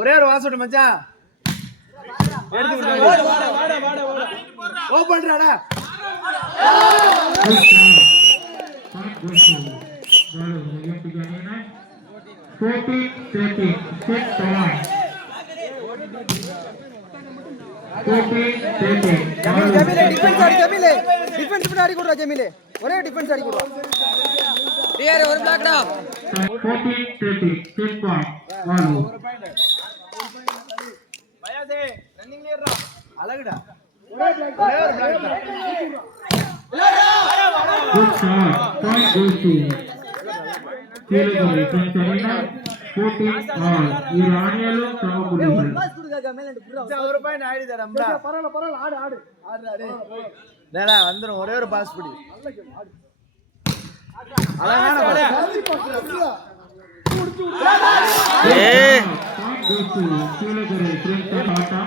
ஒரே ஒரு வாசோட மச்சான் எடுத்து விடு ஓ பண்றாடா டிஃபென்ஸ் பண்ணி ஆடி கொடுறா ஜமீலே ஒரே டிஃபென்ஸ் ஆடி கொடுறா டிஆர் ஒரு பிளாக்டா 14-30 6 பாயிண்ட் வாலு பயாசே ரன்னிங் லியர்ரா அழகுடா ஒரே ஒரு பிளாக்டா good shot point goes to Kelly Sarina 14 all Iranian Samuel ஒரு பாயிண்ட் ஆடிடா பரவாயில்லை ஆடு டேடா வந்துரும் ஒரே ஒரு பாஸ் பிடி அழகான point goes to Kelly Sarina